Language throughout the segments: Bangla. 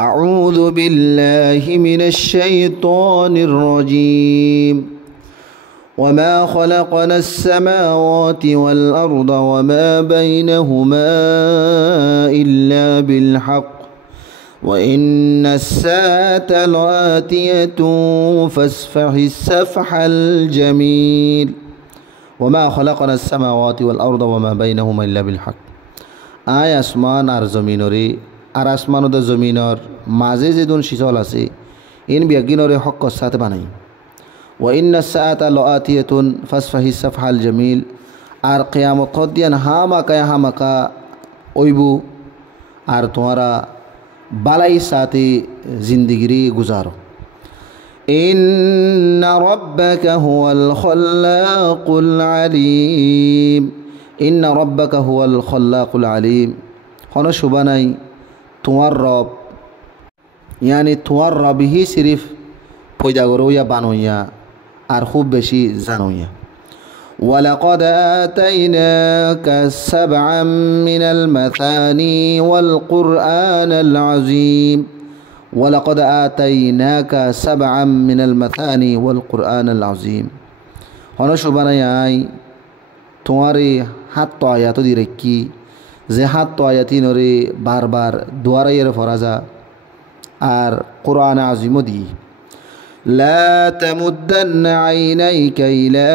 أعوذ بالله من الشيطان الرجيم وما خلقنا السماوات والأرض وما بينهما إلا بالحق وإن الساعة لآتية فاصفح الصفح الجميل وما خلقنا السماوات والأرض وما بينهما إلا بالحق আয় আসমান আর জমিনরে আর আসমান ও জমিনর মাঝে যে দুন শিচল আছে ইন বিজ্ঞানরে হক সাথে বানাই ওয়া ইন্নাস সাআতা লাআতিয়াতুন ফাসফাহি সাফহাল জামিল আর কিয়ামত দিয়ান হামাকা ওইবু আর তোমারা বালাই সাথে জিন্দিগিরি গুজারো ইন্না রাব্বাকা হুয়াল খাল্লাকুল আলিম ইন্না রাব্বাকা হুয়াল খাল্লাকুল আলিম কোনো শুবা নাই তোমার রব ইয়ানি তোমার রবহি সিরিফ পয়দা করইয়া বানইয়া আর খুব বেশি জানইয়া ولقد آتيناك سبعا من المثاني والقرآن العظيم ولقد آتيناك سبعا من المثاني والقرآن العظيم هنا شو بناي তোমারে হাত তো আয়াত দি রেখি যে হাত তো আয়াতি নরে বারবার দুয়ারাইয়ের ফরাজা আর কোরআন আজিম দি لا تمدن عينيك إلى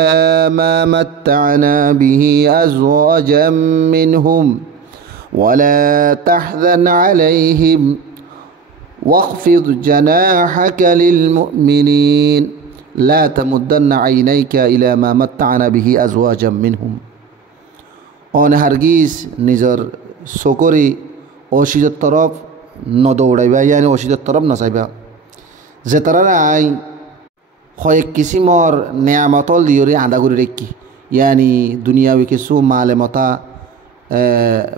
ما متعنا به أزواجا منهم ولا تحزن عليهم واخفض جناحك للمؤمنين لا تمدن عينيك إلى ما متعنا به أزواجا منهم অন হারগিজ নিজর চকরি অসিজর তরফ নদৌড়াইবা ইয়ানি অসিজর তরফ নাচাইবা যে তারা আই কয়েক কিসিমর নেয়ামতল দিয়রে আদা করে রেখি ইয়ানি দুনিয়াবি কিছু মালে মতা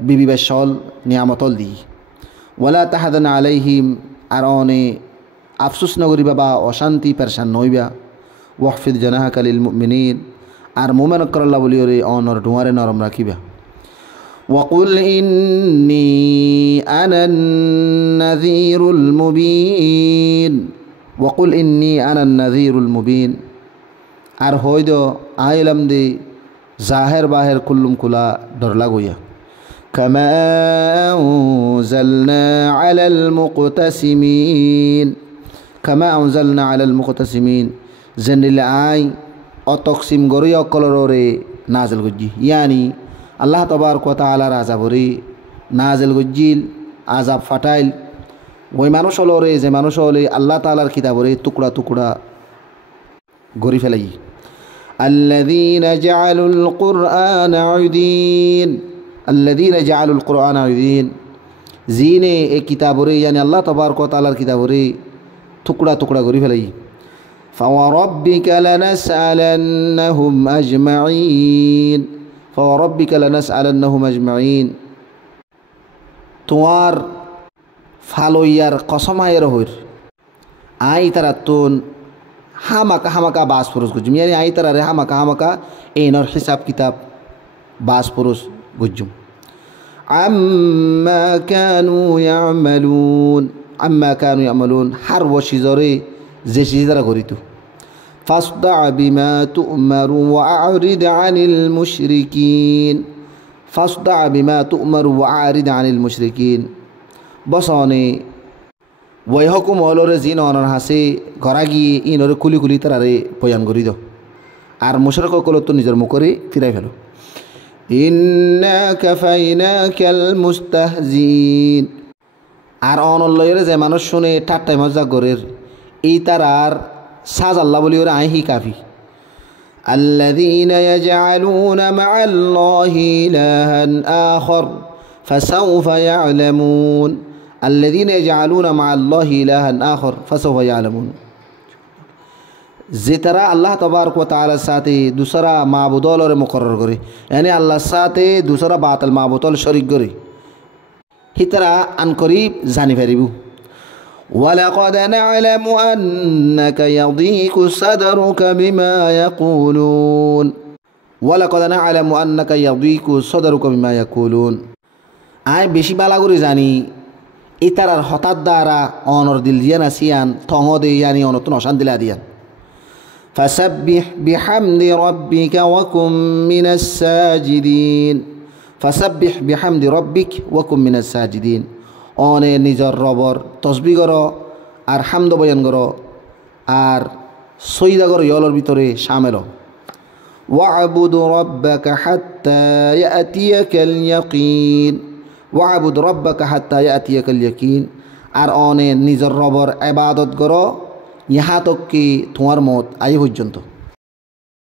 বিবি বেশল নিয়ামতল দি ওয়ালা তাহাদান আলাইহিম আর অনে আফসুস নগরিবা বা অশান্তি পেরেশান নইবা ওয়াহফিদ জানাহাকা লিল মুমিনিন আর মোমেন করল্লা বলিওরে অনর ডুয়ারে নরম রাখিবা ওয়াকুল ইন্নী আনান নাযীরুল মুবিন ওয়াকুল ইন্নী আনান নাযীরুল মুবিন আর হইদ আইলাম দে জাহের বাহের কুল্লুম কুলা ডরলা গইয়া কামা আনজালনা আলাল মুকতাসিমিন কামা আনজালনা আলাল মুকতাসিমিন জেনিল আই অতকসিম গরি অকলরে নাজল গজ্জি ইয়ানি আল্লাহ তবারক ওয়া তাআলার আযাবরে নাজল গজ্জিল আযাব ফাটাইল ওই মানুষ হলরে যে মানুষ হলে আল্লাহ তাআলার কিতাবরে টুকরা টুকরা গরি ফেলাই আল্লাযীনা জাআলুল কুরআনা উযীন আল্লাযীনা জাআলুল কুরআনা উযীন জিনে এই কিতাবরে ইয়ানি আল্লাহ তবারক ওয়া তাআলার কিতাবরে টুকরা টুকরা গরি ফেলাই فوربك لنسألنهم أجمعين فوربك لنسألنهم أجمعين তোমার ফালইয়ার কসমায়ের হইর আই তারা তুন হামাকা বাস পুরুষ গুজুম ইয়ানি আই তারা রে হামাকা এইনর হিসাব কিতাব বাস পুরুষ গুজুম আম্মা কানু ইয়ামালুন হার ওয়াশিজরে যে সিজদারা করিত ফাসদা বিমা তু'মারু ওয়া আ'রিদ আনিল মুশরিকিন ফাসদা বিমা তু'মারু ওয়া আ'রিদ আনিল মুশরিকিন বসনে ওই হুকুম হলরে জিন অনর হাসে ঘরা গিয়ে ইনরে কুলি তারারে বয়ান করি দাও আর মুশরিক কল তো নিজের মুখরে ফিরাই ফেলো ইন্না কাফাইনাকাল মুস্তাহজিন আর অনল্লয়ের যে মানুষ শুনে ঠাট্টাই মজা করের এই তারার সাজ আল্লাহ বলি ওরা আইহি কাফি আল্লাযীনা ইয়াজআলুনা মা'আল্লাহি ইলাহান আখার ফাসাউফা ইয়া'লামুন আল্লাযীনা ইয়াজআলুনা মা'আল্লাহি ইলাহান আখার ফাসাউফা ইয়া'লামুন যে তারা আল্লাহ তবারক ওয়া তাআলার সাথে দুসরা মাবুদলরে মুকরর করে यानी আল্লাহর সাথে দুসরা বাতিল মাবুদল শরীক করে হিতরা আন করিব জানি পারিবু ولقد نعلم أنك يضيق صدرك بما يقولون ولقد نعلم أنك يضيق صدرك بما يقولون আই বেশি বালা করে জানি ইতারার হঠাৎ দ্বারা অনর দিল দিয়ান আসিয়ান থঙ দে ইয়ানি অনতুন অশান দিলা দিয়ান ফাসাব্বিহ বিহামদি রাব্বিকা ওয়া কুম মিনাস সাজিদিন ফাসাব্বিহ বিহামদি রাব্বিক ওয়া কুম মিনাস সাজিদিন অনে নিজর রবর তসবিহ কর আর হামদ বয়ান কর আর সইদা কর ইয়লর ভিতরে শামেল ওয়াবুদ রাব্বাকা হাত্তা ইয়াতিয়াকাল ইয়াকিন ওয়াবুদ রাব্বাকা হাত্তা ইয়াতিয়াকাল ইয়াকিন আর অনে নিজর রবর ইবাদত কর ইহা তক কি তোমার মত আই পর্যন্ত